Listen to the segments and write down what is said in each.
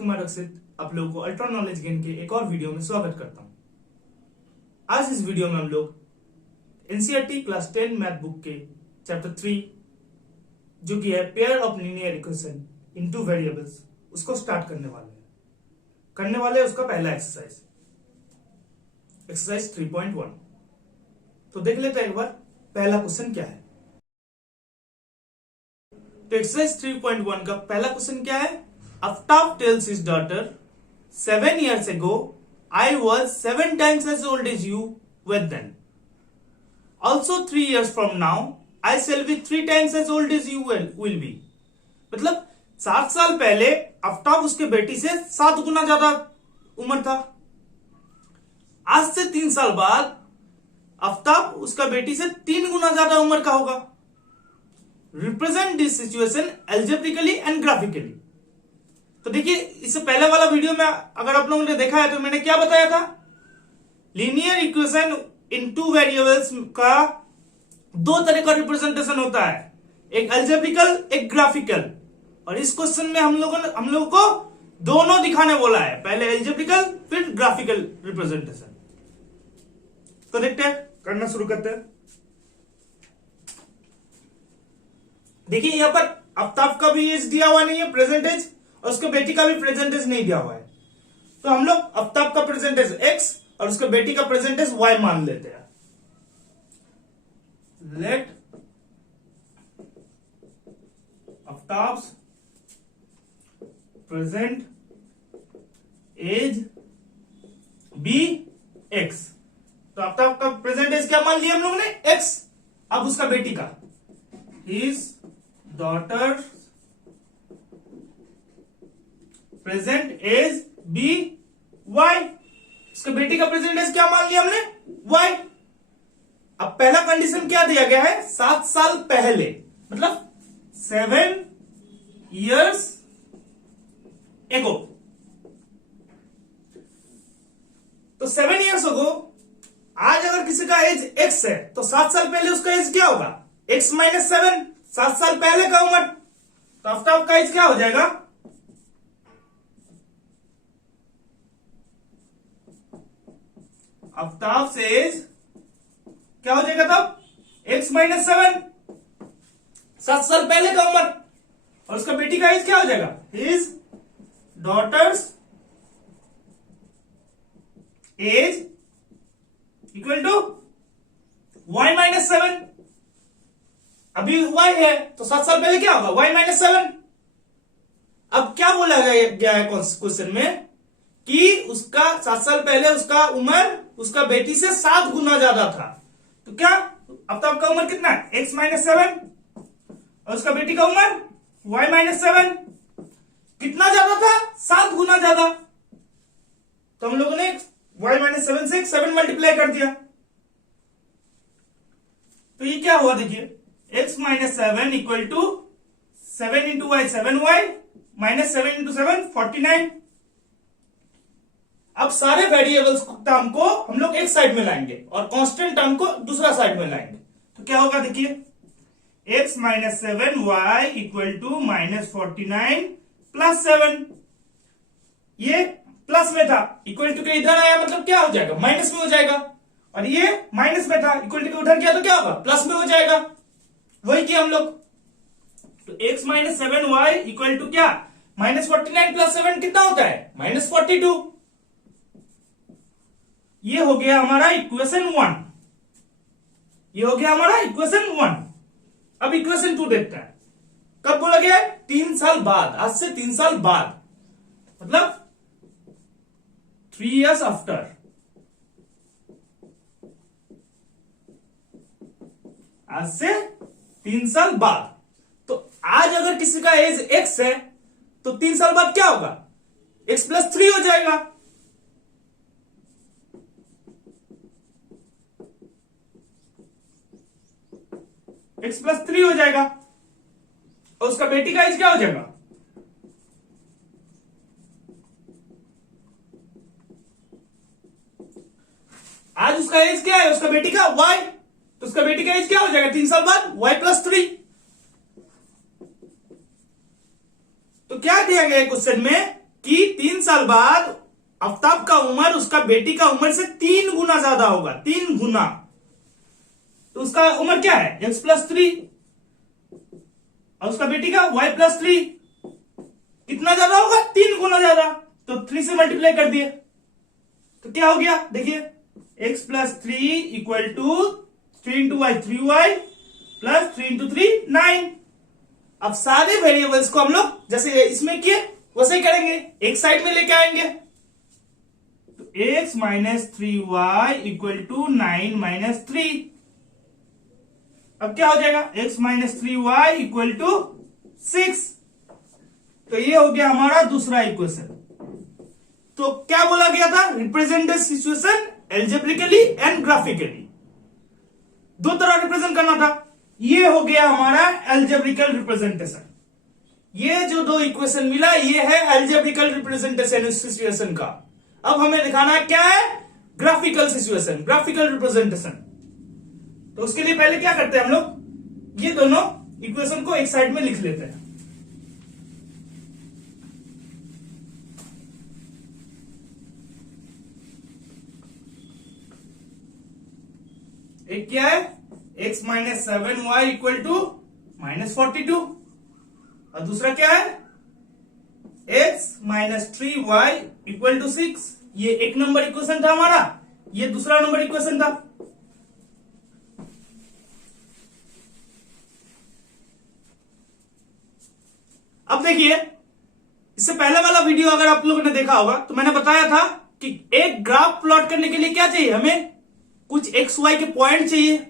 कुमार अक्षित आप लोगों को अल्ट्रा नॉलेज गेन के एक और वीडियो में स्वागत करता हूं। आज इस वीडियो में हम लोग एनसीईआरटी क्लास 10 मैथ बुक के चैप्टर 3 जो कि है pair of linear equation in two variables उसको स्टार्ट करने वाले उसका पहला एक्सरसाइज 3.1। तो देख लेते हैं एक बार पहला क्वेश्चन क्या है। तो एक्सरसाइज 3.1 का पहला क्वेश्चन क्या है। Aftab tells his daughter, 7 years ago, I was 7 times as old as you were then. Also 3 years from now, I shall be 3 times as old as you will be. मतलब 7 साल पहले आफ्ताब उसके बेटी से 7 गुना ज्यादा उम्र था। आज से 3 साल बाद आफ्ताब उसका बेटी से 3 गुना ज्यादा उम्र का होगा। Represent this situation algebraically and graphically. तो देखिए इससे पहले वाला वीडियो में अगर आप लोगों ने देखा है तो मैंने क्या बताया था, linear equation in two variables का 2 तरह का रिप्रेजेंटेशन होता है, एक एल्जेब्रिकल एक ग्राफिकल। और इस क्वेश्चन में हम लोगों को दोनों दिखाने बोला है, पहले एल्जेब्रिकल फिर ग्राफिकल रिप्रेजेंटेशन। तो देखते हैं, करना शुरू करते हैं। देखिए यहां पर आफ्ताब का भी एज दिया हुआ नहीं है, प्रेजेंट एज, और उसके बेटी का भी प्रेजेंट एज नहीं दिया हुआ है। तो हम लोग आफ्ताब का प्रेजेंट एज x और उसके बेटी का प्रेजेंट एज y मान लेते हैं। Let Aftab's present age be x। तो आफ्ताब का प्रेजेंट एज क्या मान लिया हम लोगों ने, x। अब उसका बेटी का his daughter present age be Y. उसके बेटी का प्रेजेंट एज क्या मान लिया हमने, वाई। अब पहला कंडीशन क्या दिया गया है, 7 साल पहले, मतलब 7 years ago। तो 7 years ago, आज अगर किसी का एज x है तो 7 साल पहले उसका एज क्या होगा, x माइनस 7। 7 साल पहले का उम्र, तो आफ्ताब का एज क्या हो जाएगा, आफ्ताब से एज क्या हो जाएगा तब, x माइनस 7। 7 साल पहले का उम्र। और उसका बेटी का एज क्या हो जाएगा, his daughter's age equal to y minus 7। अभी y है तो 7 साल पहले क्या होगा, y माइनस 7। अब क्या बोला गया है क्वेश्चन में कि उसका 7 साल पहले उसका उम्र उसका बेटी से 7 गुना ज्यादा था। तो क्या आफ्ताब का उम्र कितना है, x माइनस 7, और उसका बेटी का उम्र y माइनस 7। कितना ज्यादा था, 7 गुना ज्यादा। तो हम लोगों ने y माइनस 7 से 7 मल्टीप्लाई कर दिया। तो ये क्या हुआ, देखिए x minus 7 equal to 7 into Y 7y minus 7 into 7 49। अब सारे वेरिएबल्स टर्म को हम लोग एक साइड में लाएंगे और कांस्टेंट टर्म को दूसरा साइड में लाएंगे। तो क्या होगा, देखिए x minus 7y equal to minus 49 plus 7। ये प्लस में था, इक्वल टू के इधर आया मतलब क्या हो जाएगा, माइनस में हो जाएगा। और ये माइनस में था, इक्वल टू के उधर किया तो क्या होगा, प्लस में हो जाएगा। वही किया हम लोग। तो x minus 7y equal to क्या, माइनस 49 प्लस 7 कितना होता है, माइनस 42। ये हो गया हमारा इक्वेशन 1। ये हो गया हमारा इक्वेशन 1। अब इक्वेशन 2 देखते हैं। कब बोला गया है, 3 साल बाद, आज से 3 साल बाद, मतलब 3 years आफ्टर। आज से 3 साल बाद। तो आज अगर किसी का एज x है तो 3 साल बाद क्या होगा, x प्लस 3 हो जाएगा। x प्लस 3 हो जाएगा। और उसका बेटी का एज क्या हो जाएगा, आज उसका एज क्या है, उसका बेटी का y। तो उसका बेटी का एज क्या हो जाएगा 3 साल बाद, y प्लस 3। तो क्या दिया गया क्वेश्चन में, कि 3 साल बाद आफ्ताब का उम्र उसका बेटी का उम्र से 3 गुना ज्यादा होगा, 3 गुना। तो उसका उम्र क्या है, x+3, और उसका बेटी का y+3 कितना ज्यादा होगा, 3 गुना ज्यादा। तो 3 से मल्टीप्लाई कर दिए तो क्या हो गया, देखिए x+3 equal to 3 into Y 3y plus 3 into 3 9। अब सारे वेरिएबल्स को हम लोग जैसे इसमें किए वैसे ही करेंगे, एक साइड में लेके आएंगे। तो x minus 3y equal to 9 minus 3। अब क्या हो जाएगा, x minus 3y equal to 6। तो ये हो गया हमारा दूसरा इक्वेशन। तो क्या बोला गया था, represent the situation algebraically and graphically. दो तरह रिप्रेजेंट करना था। ये हो गया हमारा एल्जेब्रिकल रिप्रेजेंटेशन। ये जो दो इक्वेशन मिला ये है एल्जेब्रिकल रिप्रेजेंटेशन इस सिचुएशन का। अब हमें दिखाना है क्या है, ग्राफिकल सिचुएशन, ग्राफिकल रिप्रेजेंटेशन। तो उसके लिए पहले क्या करते हैं हम लोग, ये दोनों इक्वेशन को एक साइड में लिख लेते हैं। एक क्या है, x minus 7y equal to minus 42, और दूसरा क्या है, x minus 3y equal to 6। ये एक नंबर इक्वेशन था हमारा, ये दूसरा नंबर इक्वेशन था। अब देखिए, इससे पहले वाला वीडियो अगर आप लोगों ने देखा होगा तो मैंने बताया था कि एक ग्राफ प्लॉट करने के लिए क्या चाहिए, हमें कुछ एक्स वाई के पॉइंट चाहिए।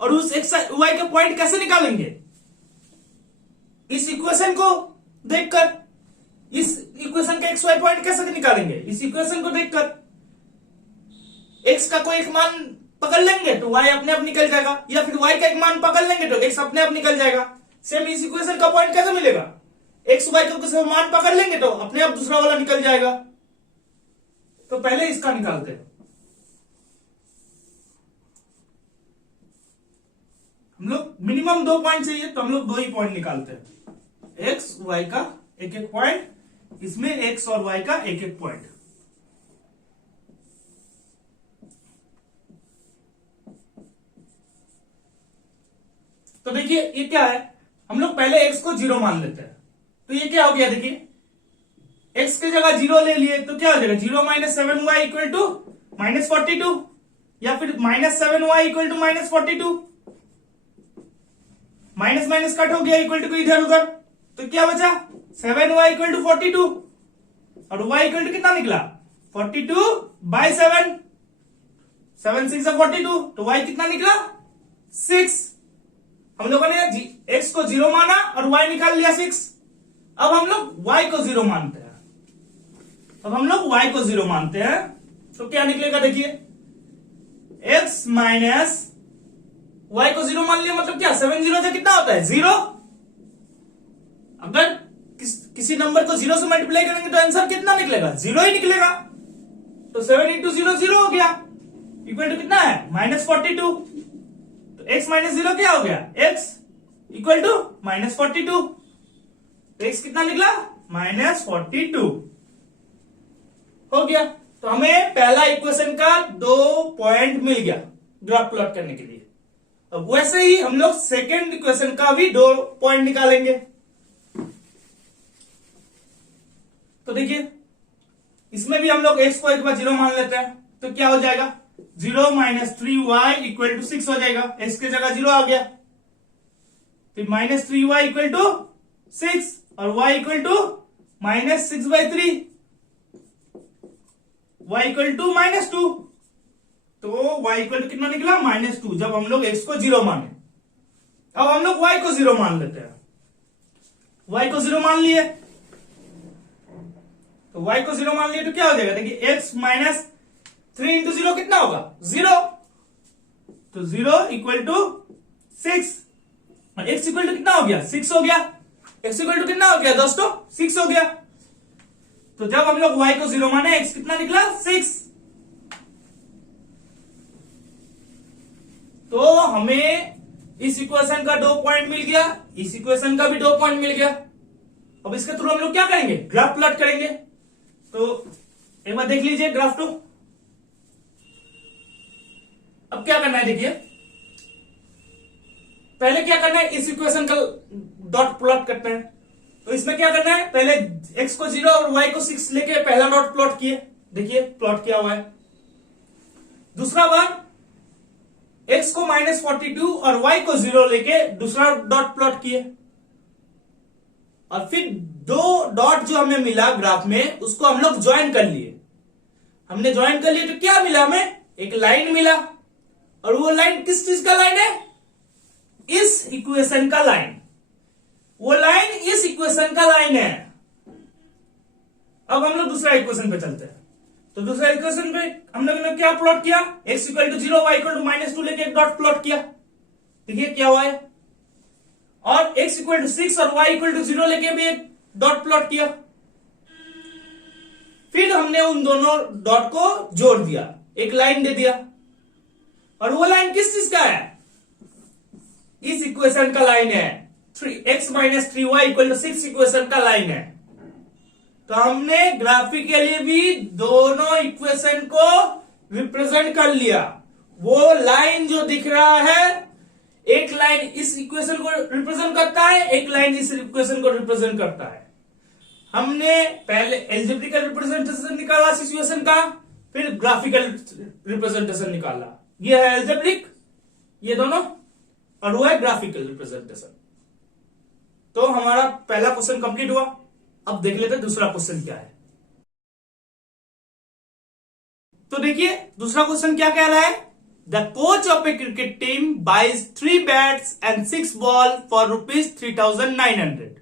और उस एक्स वाई के पॉइंट कैसे निकालेंगे, इस इक्वेशन को देखकर। इस इक्वेशन का एक्स वाई पॉइंट कैसे निकालेंगे, इस इक्वेशन को देखकर। एक्स का कोई एक मान पकड़ लेंगे तो वाई अपने आप निकल जाएगा, या फिर वाई का एक मान पकड़ लेंगे तो एक्स अपने आप निकल जाएगा। सेम इस इक्वेशन का पॉइंट कैसे मिलेगा, एक्स वाई का मान पकड़ लेंगे तो अपने आप दूसरा वाला निकल जाएगा। तो पहले इसका निकालते हैं हम लोग। मिनिमम 2 पॉइंट चाहिए तो हम लोग 2 ही पॉइंट निकालते हैं, एक्स वाई का एक एक पॉइंट, इसमें एक्स और वाई का एक एक पॉइंट। तो देखिए ये क्या है, हम लोग पहले एक्स को 0 मान लेते हैं। तो ये क्या हो गया, देखिए एक्स की जगह 0 ले लिए तो क्या हो जाएगा, 0 minus 7y equal to minus 42, या फिर minus 7y equal to minus 42। Minus minus cut हो गया, इक्वल टू इधर उधर, तो क्या बचा 7y इक्वल टू 42, और y इक्वल टू कितना निकला 42/7, 7 6 42, तो y कितना निकला 6। हम लोगों ने x को 0 माना और y निकाल लिया 6। अब हम लोग y को 0 मानते हैं, तो क्या निकलेगा, देखिए x माइनस y को 0 मान लिया, मतलब क्या 7 0 से कितना होता है 0। अगर किसी नंबर को 0 से मल्टीप्लाई करेंगे तो आंसर कितना निकलेगा, 0 ही निकलेगा। तो 7 इंटू 0 0 हो गया, इक्वल टू कितना है -42। तो x माइनस 0 क्या हो गया, x इक्वल टू -42। तो x कितना निकला -42 हो गया। तो हमें पहला इक्वेशन का 2 पॉइंट मिल गया ग्राफ प्लॉट करने के लिए। अब वैसे ही हम लोग सेकेंड इक्वेशन का भी 2 पॉइंट निकालेंगे। तो देखिए इसमें भी हम लोग x को एक बार 0 मान लेते हैं, तो क्या हो जाएगा 0 माइनस 3y इक्वल टू 6 हो जाएगा। x की जगह 0 आ गया, फिर माइनस 3y इक्वल टू 6 और y equal to -6/3, y equal to -2। तो y इक्वल टू कितना निकला -2, जब हम लोग x को 0 माने। अब हम लोग y को 0 मान लेते हैं, y को 0 मान लिए, तो y को 0 मान लिए तो क्या हो जाएगा, देखिए x माइनस 3 इंटू 0 कितना होगा 0, तो 0 इक्वल टू 6, और x इक्वल टू कितना हो गया 6 हो गया। x इक्वल टू कितना हो गया दोस्तों 6 हो गया। तो जब हम लोग y को 0 माने x कितना निकला 6। तो हमें इस इक्वेशन का 2 पॉइंट मिल गया, इस इक्वेशन का भी 2 पॉइंट मिल गया। अब इसके थ्रू हम लोग क्या करेंगे, ग्राफ प्लॉट करेंगे। तो एक बार देख लीजिए ग्राफ टू। अब क्या करना है, देखिए पहले क्या करना है, इस इक्वेशन का डॉट प्लॉट करते हैं। तो इसमें क्या करना है, पहले x को 0 और y को 6 लेके पहला डॉट प्लॉट किए, देखिए प्लॉट किया हुआ है। दूसरा बार x को -42 और y को 0 लेके दूसरा डॉट प्लॉट किए, और फिर दो डॉट जो हमें मिला ग्राफ में उसको हम लोग ज्वाइन कर लिए। हमने ज्वाइन कर लिए तो क्या मिला, हमें एक लाइन मिला, और वो लाइन किस चीज का लाइन है, इस इक्वेशन का लाइन। वो लाइन इस इक्वेशन का लाइन है। अब हम लोग दूसरा इक्वेशन पे चलते हैं। तो दूसरा इक्वेशन पे हम लोग ने क्या प्लॉट किया, x equal to 0 y equal to -2 लेके एक डॉट प्लॉट किया, देखिए क्या हुआ है। और x इक्वल टू 6 और y इक्वल टू 0 लेके भी एक डॉट प्लॉट किया। फिर हमने उन दोनों डॉट को जोड़ दिया, एक लाइन दे दिया, और वो लाइन किस चीज का है, इस इक्वेशन का लाइन है। 3x - 3y equal to 6 equation का लाइन है। तो हमने ग्राफिकली भी दोनों इक्वेशन को रिप्रेजेंट कर लिया। वो लाइन जो दिख रहा है, एक लाइन इस इक्वेशन को रिप्रेजेंट करता है, एक लाइन इस इक्वेशन को रिप्रेजेंट करता है। हमने पहले एल्जेब्रिकल रिप्रेजेंटेशन निकाला सिचुएशन का, फिर ग्राफिकल रिप्रेजेंटेशन निकाला। ये है एल्जेब्रिक, ये दोनों, और वो है ग्राफिकल रिप्रेजेंटेशन। तो हमारा पहला क्वेश्चन कंप्लीट हुआ। अब देख लेते हैं दूसरा क्वेश्चन क्या है। तो देखिए दूसरा क्वेश्चन क्या कह रहा है, the coach of a cricket team buys 3 bats and 6 ball for ₹3,900.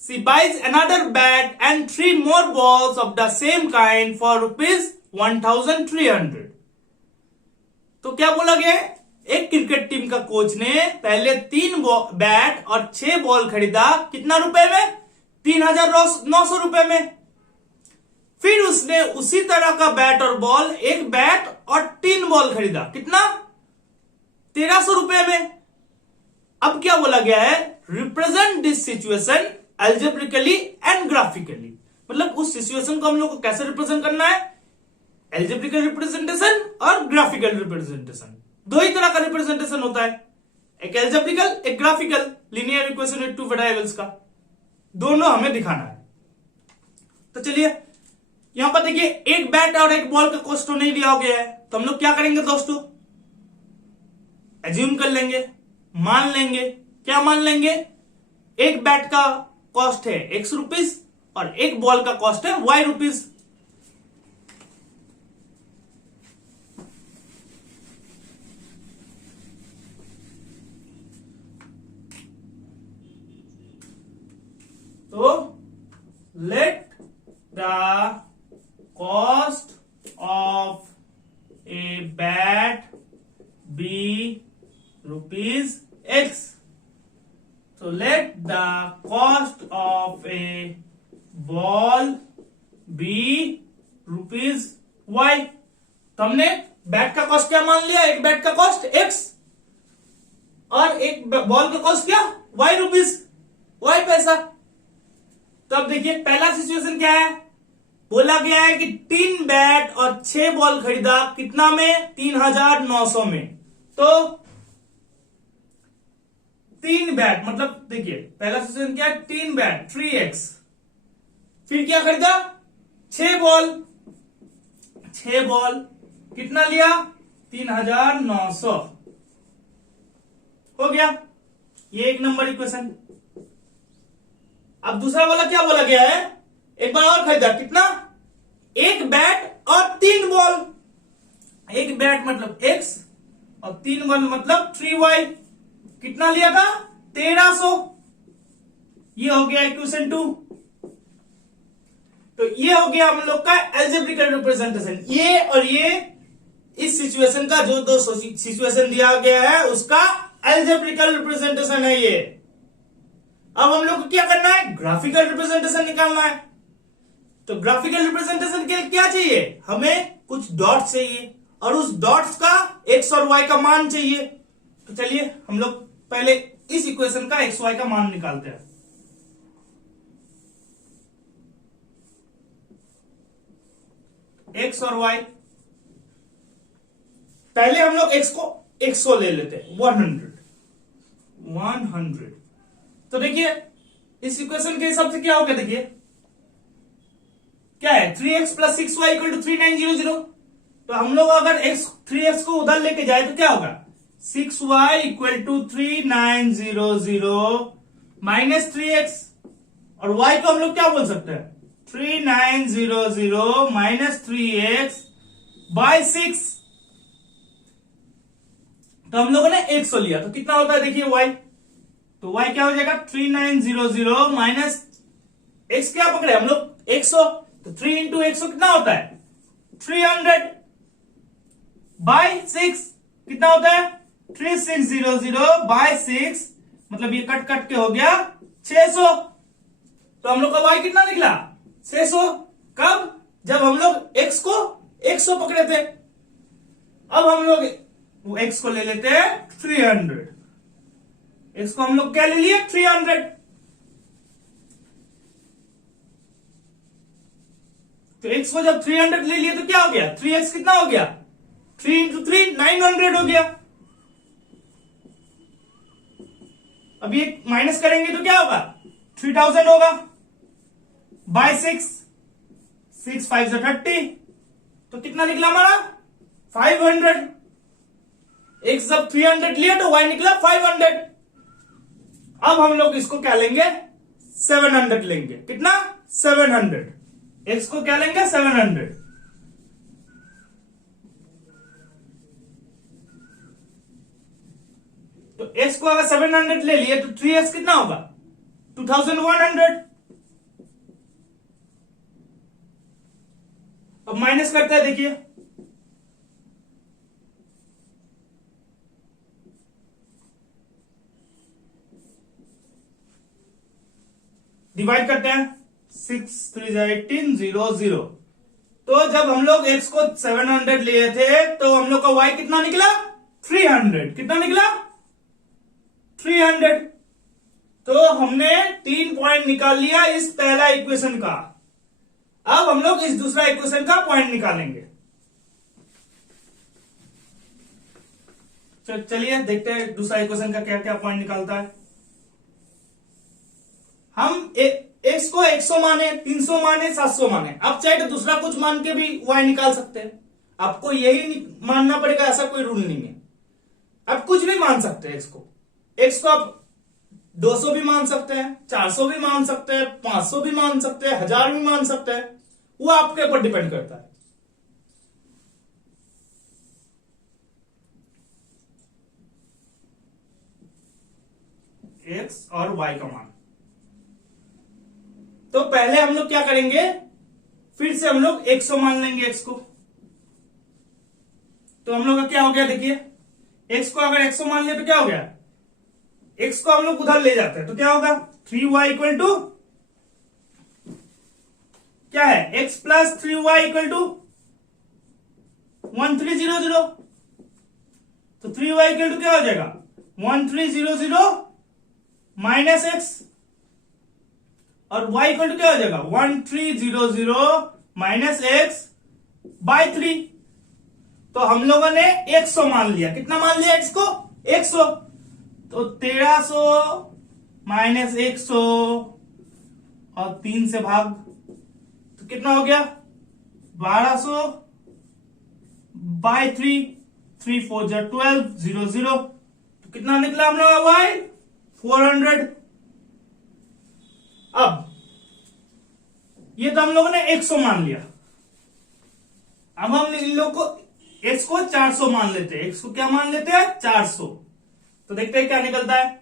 She buys another bat and 3 more balls of the same kind for ₹1,300. तो क्या बोला गया है, एक क्रिकेट टीम का कोच ने पहले 3 बैट और 6 बॉल खरीदा, कितना रुपए में, 3,900 रुपए में। फिर उसने उसी तरह का बैट और बॉल, एक बैट और 3 बॉल खरीदा, कितना, 1,300 रुपए में। अब क्या बोला गया है, represent this situation algebraically and graphically. मतलब उस सिचुएशन को हम लोग को कैसे रिप्रेजेंट करना है, एल्जेब्रिकल रिप्रेजेंटेशन और ग्राफिकल रिप्रेजेंटेशन। दो ही तरह का रिप्रेजेंटेशन होता है, एक एल्जेब्रिकल, एक graphical, linear equation with 2 variables का, दोनों हमें दिखाना है। तो चलिए यहां पर देखिए, एक बैट और एक बॉल का कॉस्ट तो नहीं दिया गया है, तो हम लोग क्या करेंगे दोस्तों, एज्यूम कर लेंगे, मान लेंगे। क्या मान लेंगे, एक बैट का कॉस्ट है X रुपीज और एक बॉल का कॉस्ट है Y रुपीज। तो let the cost of a bat be ₹X. So let the cost of a ball be ₹Y. तो हमने बैट का कॉस्ट क्या मान लिया, एक बैट का कॉस्ट X और एक बॉल का कॉस्ट क्या, Y रुपीज, Y पैसा। तो अब देखिए पहला सिचुएशन क्या है, बोला गया है कि 3 बैट और 6 बॉल खरीदा, कितना में, 3,900 में। तो 3 बैट, मतलब देखिए पहला सिचुएशन क्या है, 3 बैट 3x, फिर क्या खरीदा, 6 बॉल, 6 बॉल कितना लिया, 3,900 हो गया। ये एक नंबर इक्वेशन। अब दूसरा वाला क्या बोला गया है, एक बार और खरीदा, कितना, एक बैट और 3 बॉल। एक बैट मतलब x और 3 बॉल मतलब 3y, कितना लिया था, 1,300। ये हो गया इक्वेशन 2। तो ये हो गया हम लोग का एल्जेब्रिकल रिप्रेजेंटेशन। ये और ये इस सिचुएशन का जो दो सिचुएशन दिया गया है उसका एल्जेब्रिकल रिप्रेजेंटेशन है ये। अब हम लोग को क्या करना है, ग्राफिकल रिप्रेजेंटेशन निकालना है। तो ग्राफिकल रिप्रेजेंटेशन के लिए क्या चाहिए, हमें कुछ डॉट्स चाहिए और उस डॉट्स का x और y का मान चाहिए। तो चलिए हम लोग पहले इस इक्वेशन का x y का मान निकालते हैं। एक्स और वाई। पहले हम लोग एक्स को ले लेते हैं 100। तो देखिए इस इक्वेशन के हिसाब से क्या होगा, देखिए क्या है 3x plus 6y equal to 3900। तो हम लोग अगर 3x को उधर लेके जाए तो क्या होगा 6y equal to 3900 minus 3x, और y को हम लोग क्या बोल सकते हैं 3900 माइनस 3x बाय 6। तो हम लोगों ने 100 लिया तो कितना होता है देखिए y, तो y क्या हो जाएगा 3900 माइनस x क्या पकड़े हम लोग 100, तो 3 इंटू 100 कितना होता है 300 बाय 6 कितना होता है 3600 बाय 6, मतलब ये कट कट के हो गया 600। तो हम लोग का y कितना निकला 600। कब, जब हम लोग x को 100 पकड़े थे। अब हम लोग x को ले लेते हैं 300, x को हम लोग क्या ले लिए 300। तो x को जब 300 ले लिए तो क्या हो गया 3x कितना हो गया 3 इंटू 3 900 हो गया। अब ये माइनस करेंगे तो क्या होगा 3000 होगा बाय 6, 6 5 30, तो कितना निकला हमारा 500। x जब 300 लिया तो y निकला 500। अब हम लोग इसको क्या लेंगे 700 लेंगे, कितना 700, x को क्या लेंगे 700। तो x को अगर 700 ले लिए तो 3x कितना होगा 2100। अब माइनस करते हैं, देखिए डिवाइड करते हैं 6 3 18 0 0। तो जब हम लोग x को 700 लिए थे तो हम लोग का y कितना निकला 300, कितना निकला 300। तो हमने 3 पॉइंट निकाल लिया इस पहला इक्वेशन का। अब हम लोग इस दूसरा इक्वेशन का पॉइंट निकालेंगे। चलिए देखते हैं दूसरा इक्वेशन का क्या क्या पॉइंट निकालता है। हम x को 100 माने 300 माने 700 माने, आप चाहे तो दूसरा कुछ मान के भी y निकाल सकते हैं। आपको यही मानना पड़ेगा ऐसा कोई रूल नहीं है, आप कुछ भी मान सकते हैं। x को आप 200 भी मान सकते हैं, 400 भी मान सकते हैं, 500 भी मान सकते हैं, 1000 भी मान सकते हैं, वो आपके ऊपर डिपेंड करता है। x और y का मान। तो पहले हम लोग क्या करेंगे, फिर से हम लोग 100 मान लेंगे x को। तो हम लोग का क्या हो गया, देखिए x को अगर 100 मान लिया तो क्या हो गया, x को हम लोग उधर ले जाते हैं तो क्या होगा 3y इक्वल टू क्या है x plus 3y equal to 1300। तो 3y इक्वल टू क्या हो जाएगा 1300 माइनस x, और y इक्वल टू क्या हो जाएगा 1300 माइनस x बाय 3। तो हम लोगों ने 100 मान लिया, कितना मान लिया x को 100। तो 1300 माइनस 100 और 3 से भाग, तो कितना हो गया 1200 बाय 3, 3 4 12 0 0। तो कितना निकला हम लोग y 400। अब ये तो हम लोगों ने 100 मान लिया। अब हम इन लोग को x को 400 मान लेते हैं, x को क्या मान लेते हैं 400। तो देखते हैं क्या निकलता है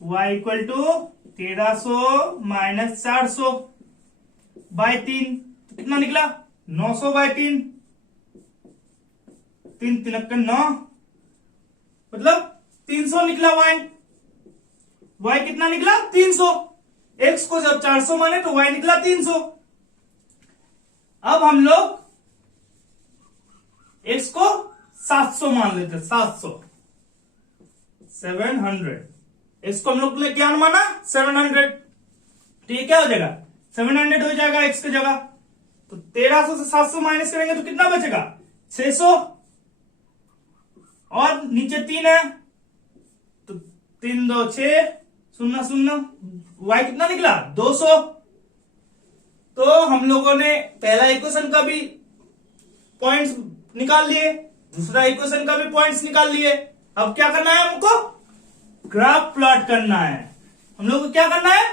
y equal to 1300 minus 400 by 3, तो कितना निकला 900 बाय 3, 3 3 9, मतलब 300 निकला y कितना निकला 300। x को जब 400 माने तो y निकला 300। अब हम लोग x को 700 मान लेते हैं, 700 700। x को हम लोग ने क्या माना 700, तो ये क्या हो जाएगा 700 हो जाएगा x की जगह। तो 1300 से 700 माइनस करेंगे तो कितना बचेगा? 600। और नीचे 3 है तो 3 2 6 0 0, y कितना निकला? 200। तो हम लोगों ने पहला इक्वेशन का भी पॉइंट्स निकाल लिए, दूसरा इक्वेशन का भी पॉइंट्स निकाल लिए। अब क्या करना है हमको? ग्राफ प्लॉट करना है। हम लोग को क्या करना है?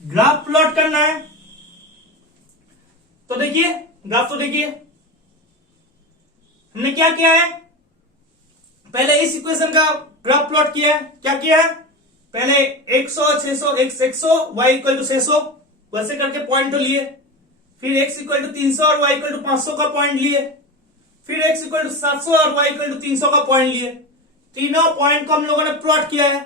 ग्राफ प्लॉट करना है। तो देखिए ग्राफ, तो देखिए हमने क्या किया है, पहले इस इक्वेशन का ग्राफ प्लॉट किया है। क्या किया है? पहले 100 600 x 100 y इक्वल टू 600 वैसे करके पॉइंट लिए, फिर x इक्वल टू 300 और y इक्वल टू 500 का पॉइंट लिए, फिर x इक्वल टू 700 और y इक्वल टू 300 का पॉइंट लिए। तीनों पॉइंट को हम लोगों ने प्लॉट किया है।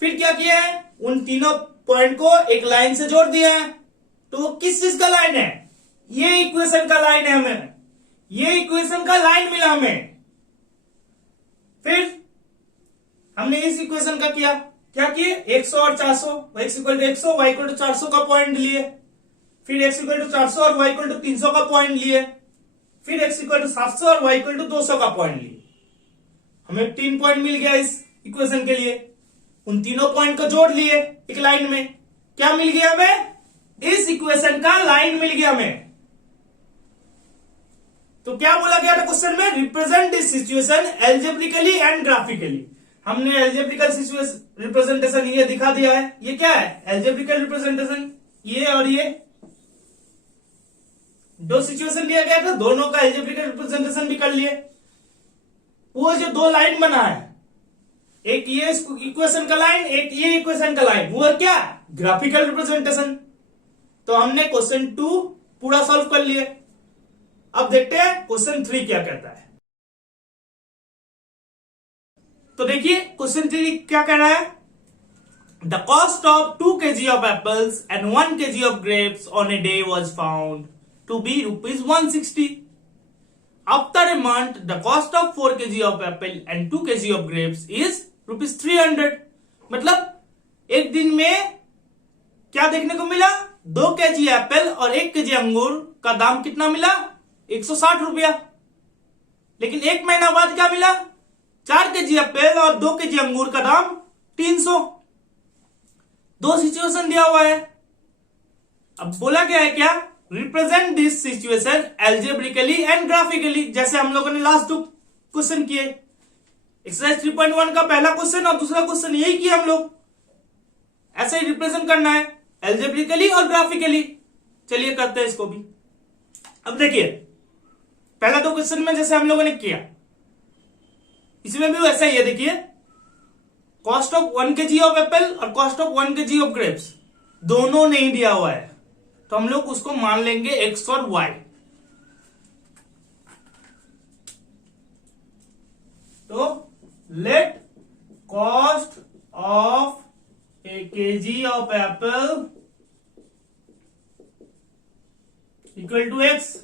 फिर क्या किया है? उन तीनों पॉइंट को एक लाइन से जोड़ दिया है। तो वो किस चीज का लाइन है? ये इक्वेशन का लाइन है। हमें ये इक्वेशन का लाइन मिला हमें। फिर हमने इस इक्वेशन का किया, क्या किए? 100 और 400, x equal to 100 y equal to 400 का पॉइंट लिए, फिर x इक्वल टू 400 और y इक्वल टू 300 का पॉइंट लिए, फिर x इक्वल टू 700 और y इक्वल टू 200 का पॉइंट लिए। हमें 3 पॉइंट मिल गया इस इक्वेशन के लिए। उन तीनों पॉइंट को जोड़ लिए एक लाइन में। क्या मिल गया हमें? इस इक्वेशन का लाइन मिल गया हमें। तो क्या बोला गया था क्वेश्चन में? Represent this situation algebraically and graphically. हमने एल्जेब्रिकल रिप्रेजेंटेशन ये दिखा दिया है। ये क्या है? Algebraical representation. ये और ये दो सिचुएशन दिया गया था, दोनों का एल्जेब्रिकल रिप्रेजेंटेशन भी कर लिए। वो जो दो लाइन बना है, एक ये इक्वेशन का लाइन, एक ये इक्वेशन का लाइन, वो क्या? Graphical representation. तो हमने क्वेश्चन 2 पूरा सॉल्व कर लिए। अब देखते हैं क्वेश्चन 3 क्या कहता है। तो देखिए क्वेश्चन 3 क्या कह रहा है? The cost of 2 kg of apples and 1 kg of grapes on a day was found to be ₹160. After a month, the cost of 4 kg of apple and 2 kg of grapes is ₹300. मतलब एक दिन में क्या देखने को मिला? 2 kg Apple और 1 kg अंगूर का दाम कितना मिला? 160 रुपया। लेकिन एक महीना बाद क्या मिला? 4 kg एप्पल और 2 kg अंगूर का दाम 300। दो सिचुएशन दिया हुआ है। अब बोला गया है क्या? Represent this situation algebraically and graphically, जैसे हम लोगों ने लास्ट 2 क्वेश्चन किए। एक्सरसाइज 3.1 का पहला क्वेश्चन और दूसरा क्वेश्चन यही किया हम लोग। ऐसे ही रिप्रेजेंट करना है एल्जेब्रिकली और ग्राफिकली। चलिए करते हैं इसको भी। अब देखिए पहला 2 क्वेश्चन में जैसे हम लोगों ने किया, इसमें भी वैसा ही है। देखिए cost of 1 kg of apple और cost of 1 kg of grapes दोनों नहीं दिया हुआ है, तो हम लोग उसको मान लेंगे x और y। तो let cost of a kg of apple equal to x,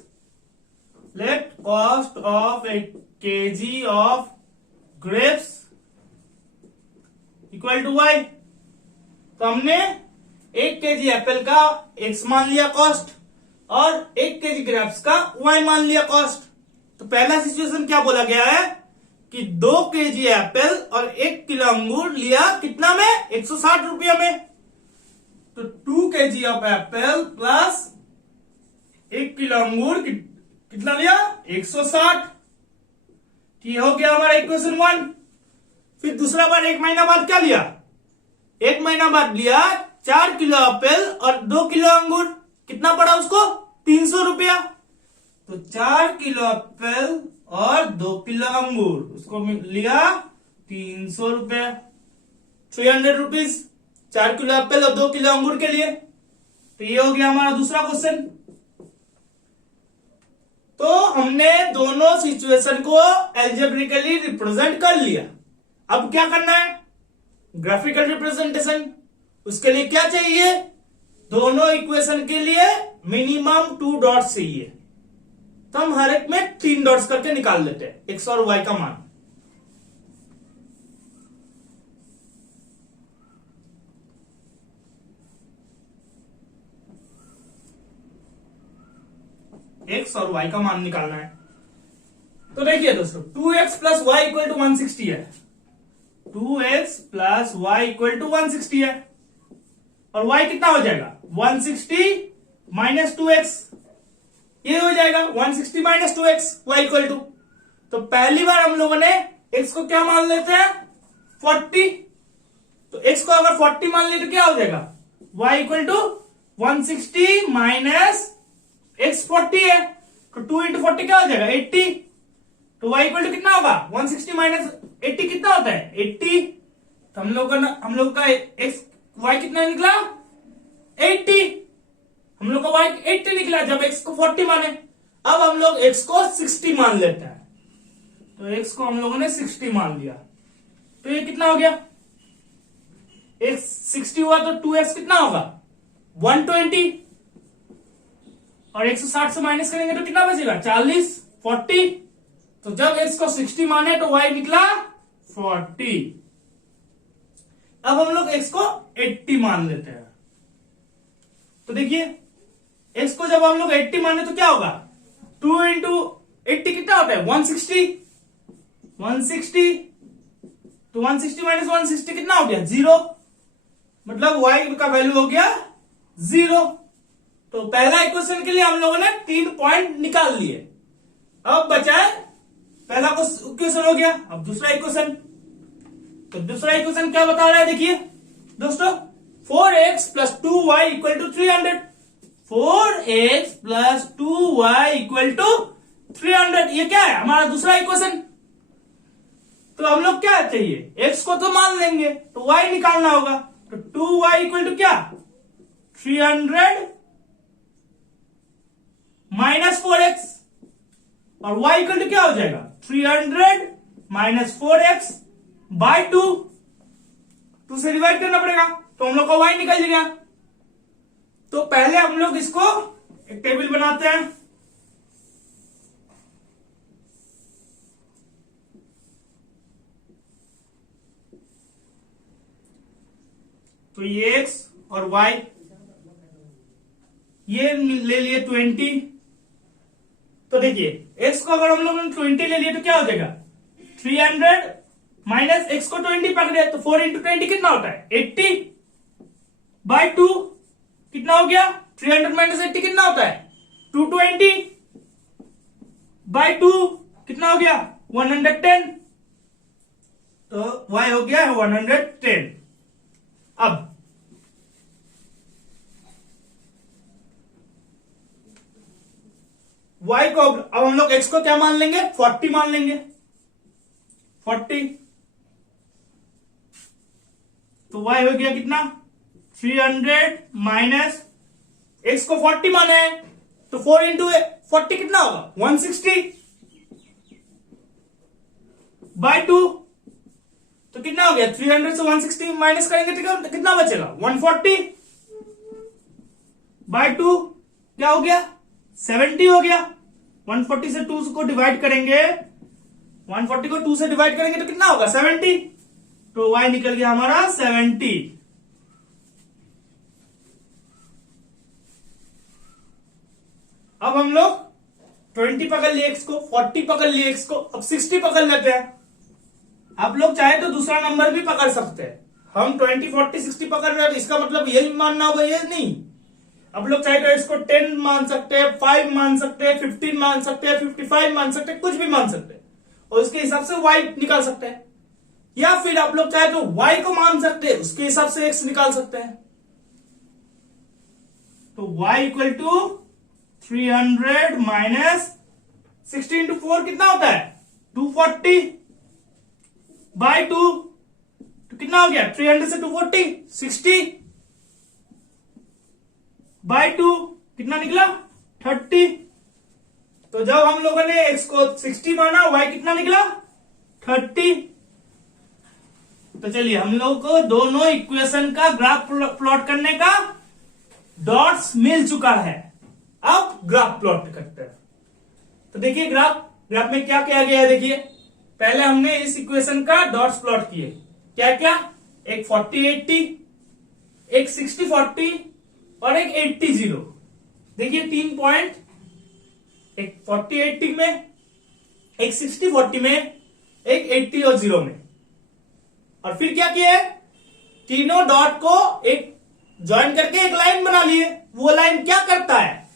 let cost of a kg of grapes equal to y। तो हमने 1 kg एप्पल का x मान लिया कॉस्ट और 1 kg ग्रेप्स का y मान लिया कॉस्ट। तो पहला सिचुएशन क्या बोला गया है कि 2 kg एप्पल और 1 किलो अंगूर लिया कितना में? 160 रुपया में। तो 2 kg of Apple plus 1 kilo अंगूर कितना लिया? 160। ये हो गया हमारा इक्वेशन 1। फिर दूसरा बार 1 महीना बाद क्या लिया? 1 महीना बाद लिया 4 किलो एप्पल और 2 किलो अंगूर। कितना पड़ा उसको? 300 रुपया। तो 4 किलो एप्पल और 2 किलो अंगूर, उसको लिया 300 रुपया, 300 रुपीज 4 किलो एप्पल और 2 किलो अंगूर के लिए। तो ये हो गया हमारा दूसरा क्वेश्चन। तो हमने दोनों सिचुएशन को एल्जेब्रिकली रिप्रेजेंट कर लिया। अब क्या करना है? Graphical representation. उसके लिए क्या चाहिए? दोनों इक्वेशन के लिए मिनिमम 2 डॉट्स चाहिए। तो हम हर एक में 3 डॉट्स करके निकाल लेते हैं x और y का मान। x और y का मान निकालना है। तो देखिए दोस्तों 2x plus Y equal to 160 है, 2x plus Y equal to 160 है, और y कितना हो जाएगा 160 माइनस 2x, ये हो जाएगा 160 minus 2x y equal to. तो पहली बार हम लोगों ने x को क्या मान लेते हैं 40, तो x को अगर 40 मान ले तो क्या हो जाएगा y equal to 160 minus x 40 है, तो 2 इंटू 40 क्या हो जाएगा 80, तो y इक्वल टू कितना होगा 160 माइनस 80 कितना होता है 80, तो हम लोग का x y कितना निकला 80, हम लोग का y 80 निकला जब x को 40 माने। अब हम लोग x को 60 मान लेते हैं, तो x को हम लोगों ने 60 मान लिया, तो ये कितना हो गया x 60 हुआ तो 2x कितना होगा 120, और 160 से माइनस करेंगे तो कितना बचेगा 40 40, तो जब x को 60 माने तो y निकला 40। अब हम लोग x को 80 मान लेते हैं, तो देखिए x को जब हम लोग 80 माने तो क्या होगा 2 इंटू 80 कितना होता है 160, 160, तो 160 माइनस 160 कितना हो गया 0, मतलब y का वैल्यू हो गया 0। तो पहला इक्वेशन के लिए हम लोगों ने 3 पॉइंट निकाल लिए। अब बचा है पहला इक्वेशन हो गया, अब दूसरा इक्वेशन, तो दूसरा इक्वेशन क्या बता रहा है देखिए दोस्तों 4x plus 2y equal to 300, 4x plus 2y equal to 300, ये क्या है हमारा दूसरा इक्वेशन। तो हम लोग क्या चाहिए x को तो मान लेंगे तो y निकालना होगा, तो 2y इक्वल टू क्या 300 माइनस 4x, और y इक्वल टू क्या हो जाएगा 300 माइनस 4x बाय 2 से डिवाइड करना पड़ेगा, तो हम लोग का y निकल जाएगा। तो पहले हम लोग इसको एक टेबल बनाते हैं, तो ये x और y ये ले लिए 20, तो देखिए x को अगर हम लोग 20 ले लिए तो क्या हो जाएगा 300 माइनस x को 20 पकड़े तो 4 इंटू 20 कितना होता है 80 बाय 2 कितना हो गया 300 माइनस 80 कितना होता है 220 बाय 2 कितना हो गया 110, तो y हो गया 110। अब y को अब हम लोग x को क्या मान लेंगे 40 मान लेंगे 40, तो y हो गया कितना 300 माइनस x को 40 माना है तो 4 इंटू 40 कितना होगा 160 बाय 2, तो कितना हो गया 300 से 160 माइनस करेंगे तो कितना बचेगा 140 बाय 2 क्या हो गया 70 हो गया। 140 से 2 को डिवाइड करेंगे, 140 को 2 से डिवाइड करेंगे तो कितना होगा 70, तो y निकल गया हमारा 70। अब हम लोग 20 पकड़ लिए x को, 40 पकड़ लिए x को, अब 60 पकड़ लेते हैं। आप लोग चाहे तो दूसरा नंबर भी पकड़ सकते हैं, हम 20 40 60 पकड़ रहे हैं इसका मतलब यही मानना होगा ये नहीं। अब लोग चाहे तो इसको 10 मान सकते हैं, 5 मान सकते हैं, 15 मान सकते हैं, 55 मान सकते हैं, कुछ भी मान सकते हैं और उसके हिसाब से y निकाल सकते हैं, या फिर आप लोग चाहे तो y को मान सकते हैं उसके हिसाब से x निकाल सकते हैं। तो y equal to 300 minus 60 into 4 कितना होता है 240 बाय 2, तो कितना हो गया 300 से 240 60 बाय 2 कितना निकला 30। तो जब हम लोगों ने x को 60 माना y कितना निकला 30। तो चलिए हम लोग को दोनों इक्वेशन का ग्राफ प्लॉट करने का डॉट्स मिल चुका है, अब ग्राफ प्लॉट करते हैं। तो देखिए ग्राफ में क्या किया गया है, देखिए पहले हमने इस इक्वेशन का डॉट्स प्लॉट किए, क्या क्या एक 40 80, एक 60 40 और एक 80 0। देखिए 3 पॉइंट एक 40-80 में, एक 60-40 में, एक 80 और 0 में। और फिर क्या किया है, तीनों डॉट को एक ज्वाइन करके एक लाइन बना लिए। वो लाइन क्या करता है,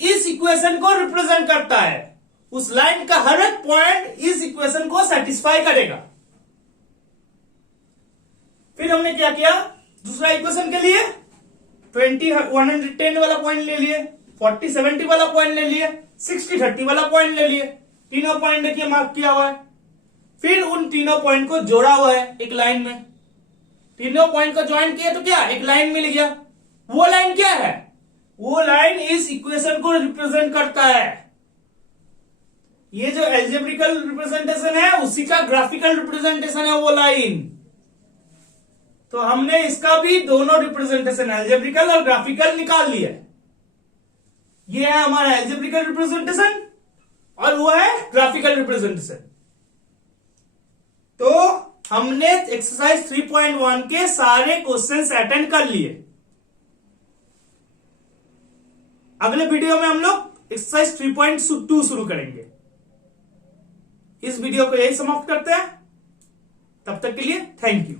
इस इक्वेशन को रिप्रेजेंट करता है। उस लाइन का हर एक पॉइंट इस इक्वेशन को सेटिस्फाई करेगा। फिर हमने क्या किया, दूसरा इक्वेशन के लिए 110 वाला पॉइंट ले लिए, 40-70 वाला पॉइंट ले लिए, 60-30 वाला पॉइंट ले लिए। तीनों पॉइंट देखिए मार्क किया हुआ है। फिर उन तीनों पॉइंट को जोड़ा हुआ है एक लाइन में। तीनों पॉइंट को ज्वाइन किया तो क्या, एक लाइन मिल गया। वो लाइन क्या है, वो लाइन इस इक्वेशन को रिप्रेजेंट करता है। ये जो एल्जेब्रिकल रिप्रेजेंटेशन है उसी का ग्राफिकल रिप्रेजेंटेशन है वो लाइन। तो हमने इसका भी दोनों रिप्रेजेंटेशन एल्जेब्रिकल और ग्राफिकल निकाल लिया। ये है हमारा एल्जेब्रिकल रिप्रेजेंटेशन और वो है ग्राफिकल रिप्रेजेंटेशन। तो हमने एक्सरसाइज 3.1 के सारे क्वेश्चंस अटेंड कर लिए। अगले वीडियो में हम लोग एक्सरसाइज 3.2 शुरू करेंगे। इस वीडियो को यही समाप्त करते हैं। तब तक के लिए थैंक यू।